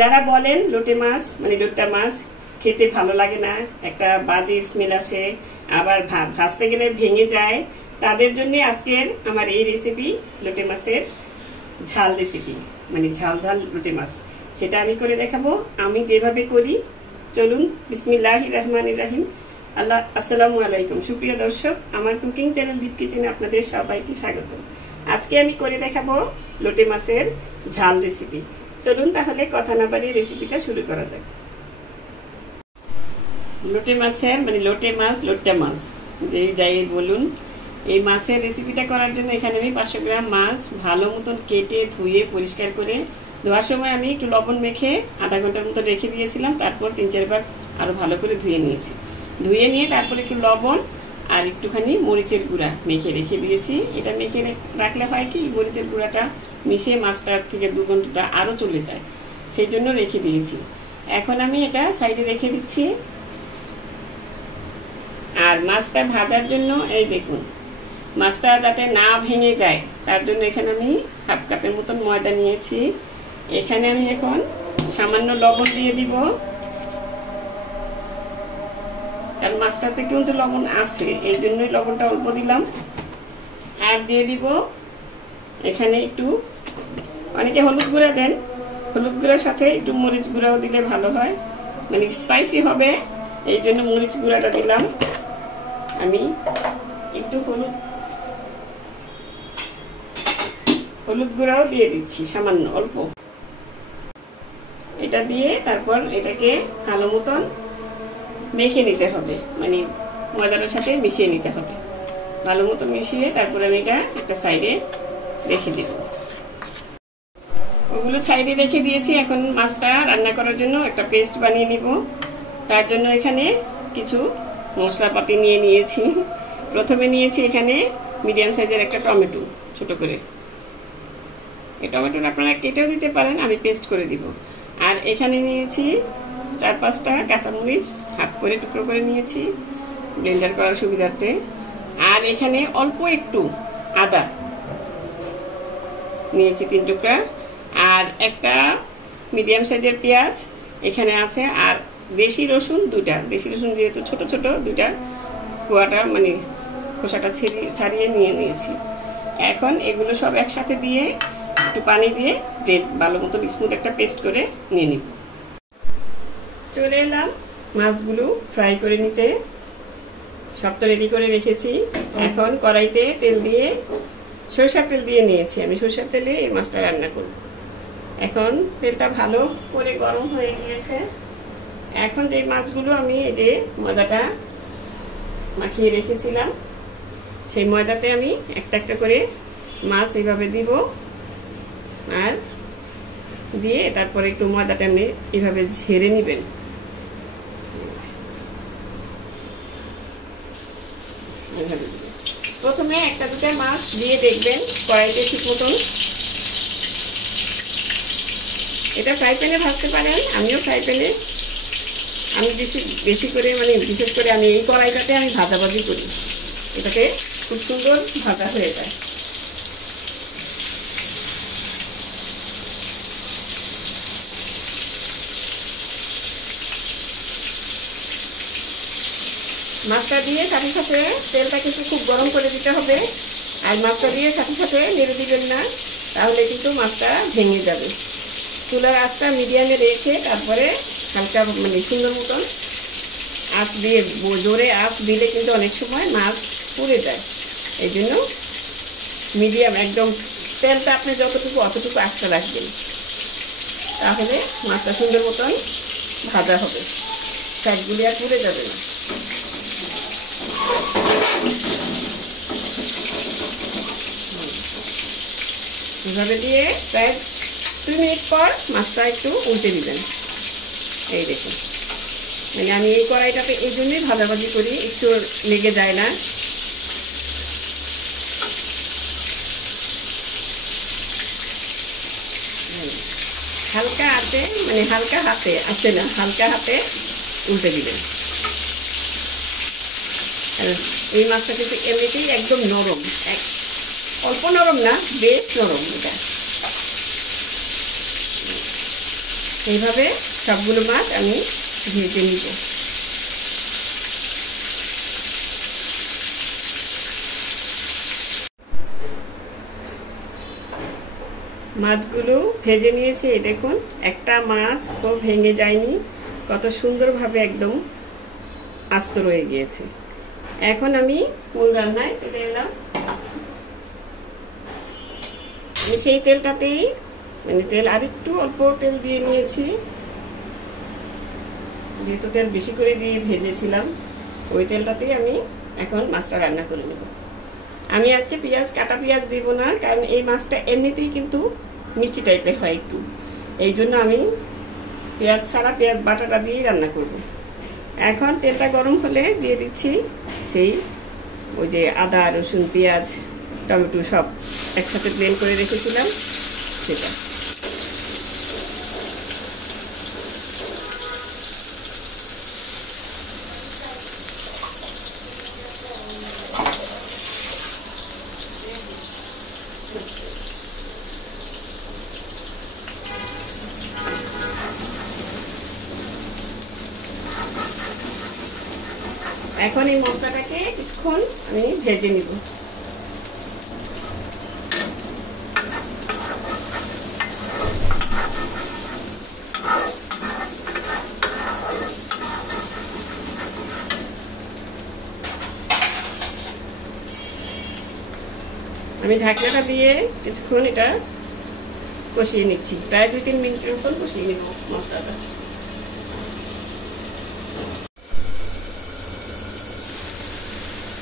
যারা বলেন লোটে মাছ মানে লোট্টা মাছ খেতে ভালো লাগে না, একটা বাজে স্মেল আসে, আবার ভাজতে গেলে ভেঙে যায়, তাদের জন্য আজকের আমার এই রেসিপি লোটে মাছের ঝাল রেসিপি, মানে ঝাল ঝাল লোটে মাছ। সেটা আমি করে দেখাবো আমি যেভাবে করি। চলুন, বিসমিল্লাহির রহমানির রহিম। আসসালামু আলাইকুম সুপ্রিয় দর্শক, আমার কুকিং চ্যানেল দীপ কিচেনে আপনাদের সবাইকে স্বাগত। আজকে আমি করে দেখাবো লোটে মাছের ঝাল রেসিপি। চলুন তাহলে কথা না বাড়িয়ে রেসিপিটা শুরু করা যাক। লোটে মাছের মানে লোটে মাছ, লোট্টা মাছ যেই যাই বলুন, এই মাছের রেসিপিটা করার জন্য এখানে আমি 500 গ্রাম মাছ ভালো মতন কেটে ধুয়ে পরিষ্কার করে, ধোয়ার সময় আমি একটু লবণ মেখে আধা ঘন্টার মতো রেখে দিয়েছিলাম। তারপর 3-4 বার আরো ভালো করে ধুয়ে নিয়েছি। ধুয়ে নিয়ে তারপর একটু লবণ আর একটুখানি মরিচের গুঁড়া মেখে রেখে দিয়েছি। এটা মেখে রাখলে হয় কি, মরিচের গুঁড়াটা মিশিয়ে মাছটার থেকে 2 ঘন্টা আরো চলে যায়, সেই জন্য রেখে দিয়েছি। এখন আমি এটা সাইডে রেখে দিচ্ছি। আর মাছটা ভাজার জন্য এই দেখুন, মাছটা যাতে না ভেঙে যায় তার জন্য এখানে আমি হাফ কাপের মতন ময়দা নিয়েছি। এখানে আমি এখন সামান্য লবণ দিয়ে দিব, কারণ মাছটাতে কিন্তু লবণ আছে, এই জন্যই লবণটা অল্প দিলাম। আর দিয়ে দিব এখানে একটু, অনেকে হলুদ গুঁড়া দেন, হলুদ গুঁড়ার সাথে একটু মরিচ গুঁড়াও দিলে ভালো হয়, মানে স্পাইসি হবে, এই জন্য মরিচ গুঁড়াটা দিলাম। আমি একটু হলুদ গুঁড়াও দিয়ে দিচ্ছি সামান্য অল্প। এটা দিয়ে তারপর এটাকে ভালো মতন মেখে নিতে হবে, মানে ময়দাটার সাথে মিশিয়ে নিতে হবে। ভালো মতো মিশিয়ে তারপর আমি এটা একটা সাইডে রেখে দেব। ওগুলো সাইডে রেখে দিয়েছি। এখন মাছটা রান্না করার জন্য একটা পেস্ট বানিয়ে নিব। তার জন্য এখানে কিছু মশলাপাতি নিয়ে নিয়েছি। প্রথমে নিয়েছি এখানে মিডিয়াম সাইজের একটা টমেটো, ছোট করে। এই টমেটোটা আপনারা কেটেও দিতে পারেন, আমি পেস্ট করে দিব। আর এখানে নিয়েছি 4-5টা কাঁচামরিচ, হাফ করে টুকরো করে নিয়েছি ব্লেন্ডার করার সুবিধার্থে। আর এখানে অল্প একটু আদা নিয়েছি 3 টুকরা। আর একটা মিডিয়াম সাইজের পেঁয়াজ এখানে আছে। আর দেশি রসুন 2টা, দেশি রসুন যেহেতু ছোট ছোট 2টা, কোয়াটা মানে খোসাটা ছাড়িয়ে নিয়ে নিয়েছি। এখন এগুলো সব একসাথে দিয়ে একটু পানি দিয়ে ভালো মতো স্মুথ একটা পেস্ট করে নিয়ে নিব। চলে এলাম মাছগুলো ফ্রাই করে নিতে। সব তো রেডি করে রেখেছি। এখন কড়াইতে তেল দিয়ে, সরষের তেল দিয়ে নিয়েছি আমি। সরষের তেলে এই মাছটা রান্না করব। এখন তেলটা ভালো করে গরম হয়ে গিয়েছে। এখন যে মাছগুলো আমি এই যে ময়দাটা মাখিয়ে রেখেছিলাম, সেই ময়দাতে আমি একটা একটা করে মাছ এইভাবে দিব। আর দিয়ে তারপরে একটু ময়দাটা আপনি এইভাবে ঝেড়ে নেবেন। প্রথমে 1-2টা মাছ দিয়ে দেখবেন কড়াইতে ঠিক মতন। এটা ফ্রাই প্যানে ভাজতে পারেন, আমিও ফ্রাই প্যানে, আমি বেশি করে মানে বিশেষ করে আমি এই কড়াইটাতে আমি ভাজাভাজি করি, এটাকে খুব সুন্দর ভাজা হয়ে যায়। মাছটা দিয়ে সাথে সাথে তেলটা কিন্তু খুব গরম করে দিতে হবে। আর মাছটা দিয়ে সাথে সাথে নেড়ে দিবেন না, তাহলে কিন্তু মাছটা ভেঙে যাবে। চুলার আঁচটা মিডিয়ামে রেখে তারপরে হালকা মানে সুন্দর মতন আঁচ দিয়ে, জোরে আঁচ দিলে কিন্তু অনেক সময় মাছ পুড়ে যায়। এই জন্য মিডিয়াম একদম, তেলটা আপনি যতটুকু অতটুকু আঁচটা রাখবেন, তাহলে মাছটা সুন্দর মতন ভাজা হবে, সাইডগুলি আর পুড়ে যাবে না। এভাবে দিয়ে প্রায় 2 মিনিট পর মাছটা একটু উল্টে দিবেন। এই দেখুন, মানে আমি এই কড়াইটাতে এই জন্যই ভাজাভাজি করি, একটু লেগে যায় না। হালকা হাতে, মানে হালকা হাতে আছে না, হালকা হাতে উল্টে দিবেন। এই মাছটা কিন্তু এমনিতেই একদম নরম, অল্প নরম না, বেশ নরম। এটা এইভাবে সবগুলো মাছ আমি ভেজে নিব। মাছগুলো ভেজে নিয়েছি, দেখুন একটা মাছও ভেঙে যায়নি, কত সুন্দরভাবে একদম আস্ত রয়ে গিয়েছে। এখন আমি মূল রান্নায় চলে এলাম। আমি সেই তেলটাতেই তেল আর একটু অল্প তেল দিয়ে নিয়েছি, যেহেতু তেল বেশি করে দিয়ে ভেজেছিলাম, ওই তেলটাতেই আমি এখন মাছটা রান্না করে নেব। আমি আজকে কাটা পেঁয়াজ দিব না, কারণ এই মাছটা এমনিতেই কিন্তু মিষ্টি টাইপের হয় একটু, এই জন্য আমি পেঁয়াজ ছাড়া পেঁয়াজ বাটাটা দিয়েই রান্না করব। এখন তেলটা গরম হলে দিয়ে দিচ্ছি সেই ওই যে আদা, রসুন, পেঁয়াজ, টমেটো সব একসাথে ব্লেন্ড করে রেখেছিলাম সেটা। এখন এই মশলাটাকে কিছুক্ষণ আমি ভেজে নিব। আমি ঢাকনাটা দিয়ে কিছুক্ষণ এটা কষিয়ে নিচ্ছি, প্রায় 2-3 মিনিটের মতন কষিয়ে নিব মশলাটা।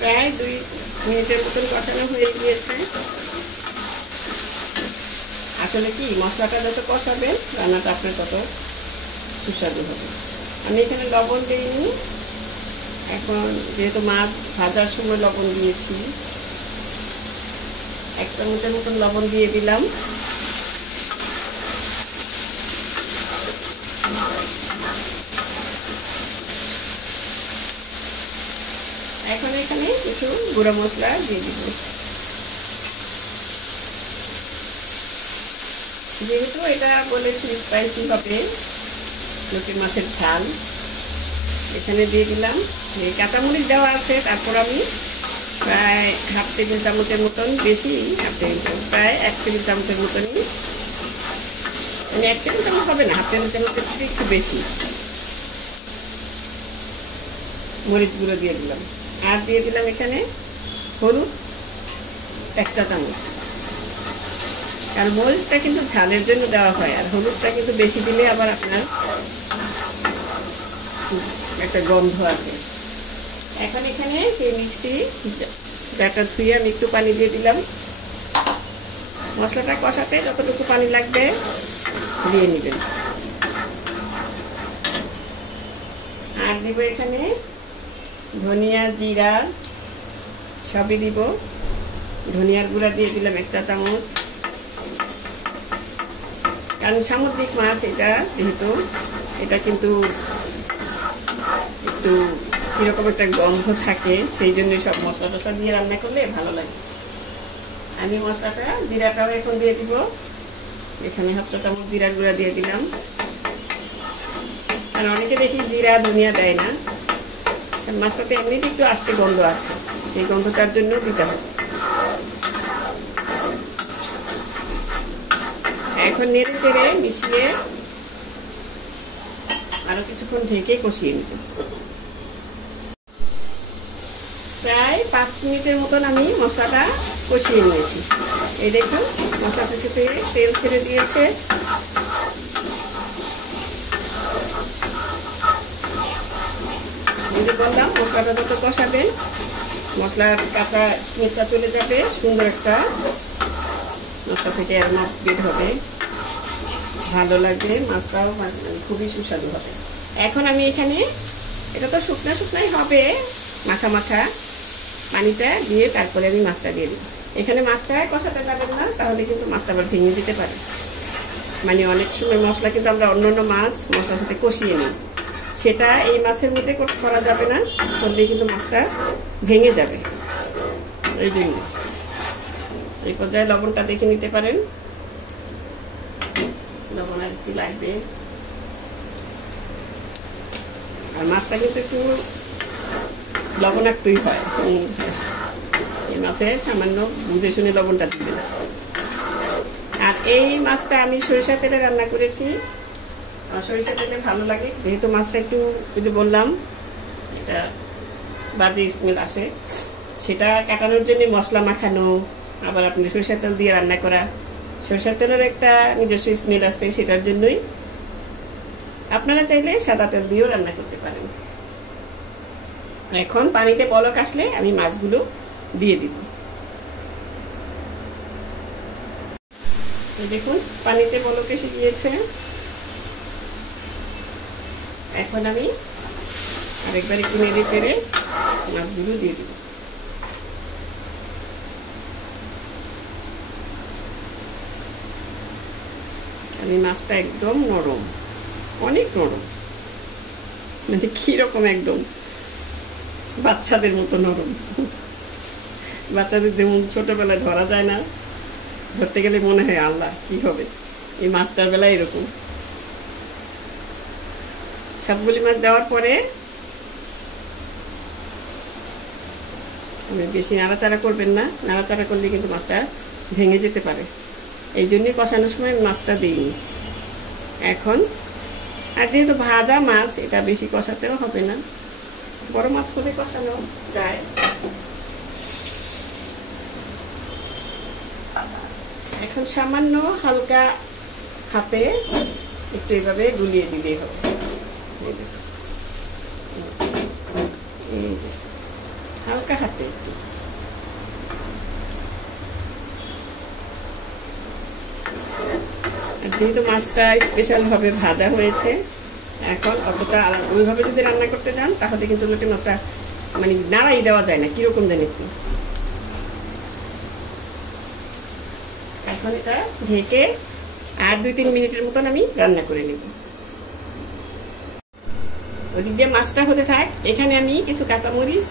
প্রায় 2 মিনিটের মতন কষানো হয়ে গিয়েছে। আসলে কি মশলাটা যত কষাবেন রান্নাটা আপনার তত সুস্বাদু হবে। আমি এখানে লবণ দিইনি, এখন যেহেতু মাছ ভাজার সময় লবণ দিয়েছি, 1 চামচের মতন লবণ দিয়ে দিলাম। এখন এখানে কিছু গুঁড়ো মশলা দিয়ে দিব। যেহেতু এটা বলেছি স্পাইসি হবে, লোটে মাছের ঝাল, এখানে দিয়ে দিলাম। এই কাঁচামরিচ দেওয়া আছে, তারপর আমি প্রায় 1/2 টেবিল চামচের মতন, বেশি 1/2 টেবিল চামচ, প্রায় 1 টেবিল চামচের মতনই, মানে 1 টেবিল চামচ হবে না, 1/2 টেবিল চামচের থেকে একটু বেশি মরিচ গুঁড়ো দিয়ে দিলাম। আর দিয়ে দিলাম এখানে হলুদ 1 চা চামচ, কারণ মরিচটা কিন্তু ঝালের জন্য দেওয়া হয়, আর হলুদটা কিন্তু বেশি দিলে আবার আপনার একটা গন্ধ আসে। এখন এখানে সেই মিক্সি ব্যাটার ধুয়ে আমি একটু পানি দিয়ে দিলাম। মশলাটা কষাতে যতটুকু পানি লাগবে দিয়ে নেবেন। আর দিব এখানে ধনিয়া, জিরা সবই দিব। ধনিয়ার গুঁড়া দিয়ে দিলাম 1 চা চামচ, কারণ সামুদ্রিক মাছ এটা, যেহেতু এটা কিন্তু একটু এরকম একটা গন্ধ থাকে, সেই জন্য সব মশলা টশলা দিয়ে রান্না করলে ভালো লাগে। আমি মশলাটা জিরাটাও এখন দিয়ে দিব, এখানে 1/2 চা চামচ জিরার গুঁড়া দিয়ে দিলাম। আর অনেকে দেখি জিরা ধনিয়া দেয় না, কারণ মাছটাতে এমনিতে একটু আস্তে গন্ধ আছে, সেই গন্ধটার জন্য দিতে হবে। এখন নেড়ে চেড়ে মিশিয়ে আরো কিছুক্ষণ ঢেকে কষিয়ে নিব। প্রায় 5 মিনিটের মতন আমি মশলাটা কষিয়ে নিয়েছি। এই দেখুন মশলা থেকে তেল ছেড়ে দিয়েছে। বললাম মশলাটা যত কষাবেন মশলার কাঁচা স্মেলটা চলে যাবে, সুন্দর একটা মশলা থেকে অ্যারোমা বের হবে, ভালো লাগবে, মাছটাও খুবই সুস্বাদু হবে। এখন আমি এখানে, এটা তো শুকনা শুকনাই হবে, মাখা মাখা পানিটা দিয়ে তারপরে আমি মাছটা দিয়ে দিই। এখানে মাছটা কষাতে যাবেন না, তাহলে কিন্তু মাছটা আবার ভেঙে দিতে পারে। মানে অনেক সময় মশলা কিন্তু আমরা অন্য অন্য মাছ মশলার সাথে কষিয়ে নিই, সেটা এই মাছের মধ্যে করা যাবে না, করলে কিন্তু মাছটা ভেঙে যাবে। এই জন্য এই পর্যায়ে লবণটা দেখে নিতে পারেন, লবণ আর কি লাগবে। আর মাছটা কিন্তু একটু লবণাক্তই হয়, এই মাছে সামান্য বুঝে শুনে লবণটা দিবেন। আর এই মাছটা আমি সরিষার তেলে রান্না করেছি, সরিষার তেলে ভালো লাগে, যেহেতু মাছটা একটু ওই যে বললাম এটা বাজে স্মেল আসে, সেটা কাটানোর জন্য মশলা মাখানো, আবার আপনি সরিষার তেল দিয়ে রান্না করা, সরিষার তেলের একটা নিজস্ব স্মেল আছে, সেটার জন্যই আপনারা চাইলে সাদা তেল দিয়েও রান্না করতে পারেন। এখন পানিতে বলক আসলে আমি মাছগুলো দিয়ে দিব। দেখুন পানিতে বলক এসে গিয়েছে, এখন আমি আরেকবার একটু নেড়ে চেড়ে মাছগুলো দিয়ে দিব। আমি মাছটা একদম নরম, অনেক নরম, মানে কিরকম একদম বাচ্চাদের মতো নরম। বাচ্চাদের যেমন ছোটবেলায় ধরা যায় না, ধরতে গেলে মনে হয় আল্লাহ কি হবে, এই মাছটার বেলায় এরকম। সবগুলি মাছ দেওয়ার পরে বেশি নাড়াচাড়া করবেন না, নাড়াচাড়া করলে কিন্তু মাছটা ভেঙে যেতে পারে, এই জন্যই কষানোর সময় মাছটা দিইনি। এখন আর যেহেতু ভাজা মাছ, এটা বেশি কষাতেও হবে না, বড় মাছ হলে কষানো যায়। এখন সামান্য হালকা হাতে একটু এভাবে গুলিয়ে দিলেই হবে, হালকা হাতে একটু। যেহেতু মাছটা স্পেশাল ভাবে ভাজা হয়েছে, এখন অতটা ওইভাবে যদি রান্না করতে চান তাহলে কিন্তু লোটে মাছটা মানে নাড়াই দেওয়া যায় না, কিরকম জানি একটু। এখন এটা ঢেকে আর 2-3 মিনিটের মতন আমি রান্না করে নেব। ওদিক দিয়ে মাছটা হতে থাক, এখানে আমি কিছু কাঁচামরিচ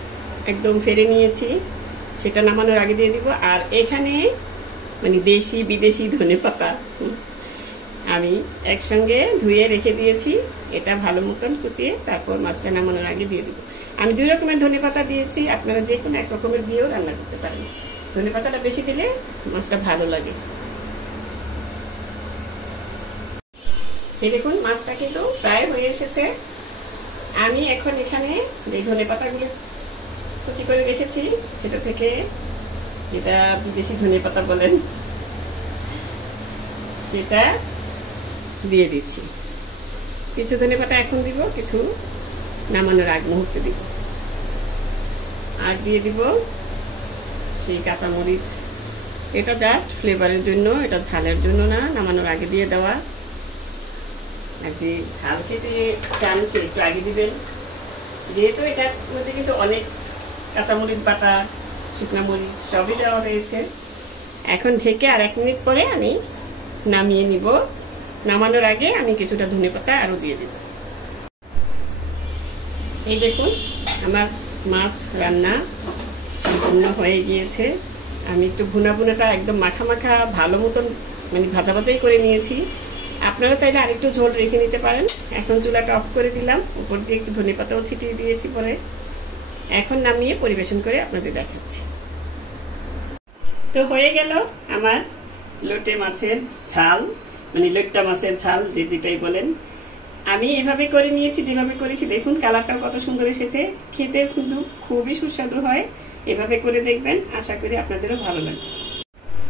একদম ফেলে নিয়েছি, সেটা নামানোর আগে দিয়ে দিব। আর এখানে মানে দেশি বিদেশি ধনেপাতা আমি একসঙ্গে ধুয়ে রেখে দিয়েছি, এটা ভালো মতন কুচিয়ে তারপর মাছটা নামানোর আগে দিয়ে দিব। আমি 2 রকমের ধনেপাতা দিয়েছি, আপনারা যে কোনো 1 রকমের দিয়েও রান্না করতে পারেন। ধনেপাতাটা বেশি দিলে মাছটা ভালো লাগে। এই দেখুন মাছটা কিন্তু প্রায় হয়ে এসেছে। আমি এখন এখানে যে ধনেপাতাগুলো কুচি করে রেখেছি সেটা থেকে, যেটা বিদেশি ধনেপাতা বলেন, সেটা দিয়ে দিচ্ছি। কিছু ধনেপাতা এখন দিব, কিছু নামানোর আগ মুহূর্তে দিব। আর দিয়ে দিব সেই কাঁচামরিচ, এটা জাস্ট ফ্লেভারের জন্য, এটা ঝালের জন্য না, নামানোর আগে দিয়ে দেওয়া। আর যে ঝাল খেতে চান সে একটু আগে দিবেন, যেহেতু এটার মধ্যে কিন্তু অনেক কাঁচামরিচ বাটা, শুকনা মরিচ সবই দেওয়া হয়েছে। এখন ঢেকে আর 1 মিনিট পরে আমি নামিয়ে নিব। নামানোর আগে আমি কিছুটা ধনেপাতা আরও দিয়ে দেব। এই দেখুন আমার মাছ রান্না সম্পূর্ণ হয়ে গিয়েছে। আমি একটু ভুনাটা একদম মাখা মাখা ভালো মতন মানে ভাজা ভাজাই করে নিয়েছি। আপনারা চাইলে আরেকটু ঝোল রেখে নিতে পারেন। এখন চুলাটা অফ করে দিলাম, উপর দিয়ে একটু ধনেপাতাও ছিটিয়ে দিয়েছি পরে। এখন নামিয়ে পরিবেশন করে আপনাদের দেখাচ্ছি। তো হয়ে গেল আমার লোটে মাছের ঝাল, মানে লোট্টা মাছের ঝাল যে যেটাই বলেন। আমি এভাবে করে নিয়েছি, যেভাবে করেছি দেখুন কালারটাও কত সুন্দর এসেছে, খেতে কিন্তু খুবই সুস্বাদু হয়। এভাবে করে দেখবেন, আশা করি আপনাদেরও ভালো লাগবে।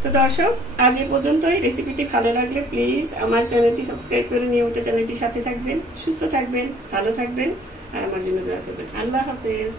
তো দর্শক আজ এ পর্যন্তই। রেসিপিটি ভালো লাগলে প্লিজ আমার চ্যানেলটি সাবস্ক্রাইব করে নিয়মিত চ্যানেলটির সাথে থাকবেন, সুস্থ থাকবেন, ভালো থাকবেন আর আমার জন্য দোয়া করবেন। আল্লাহ হাফেজ।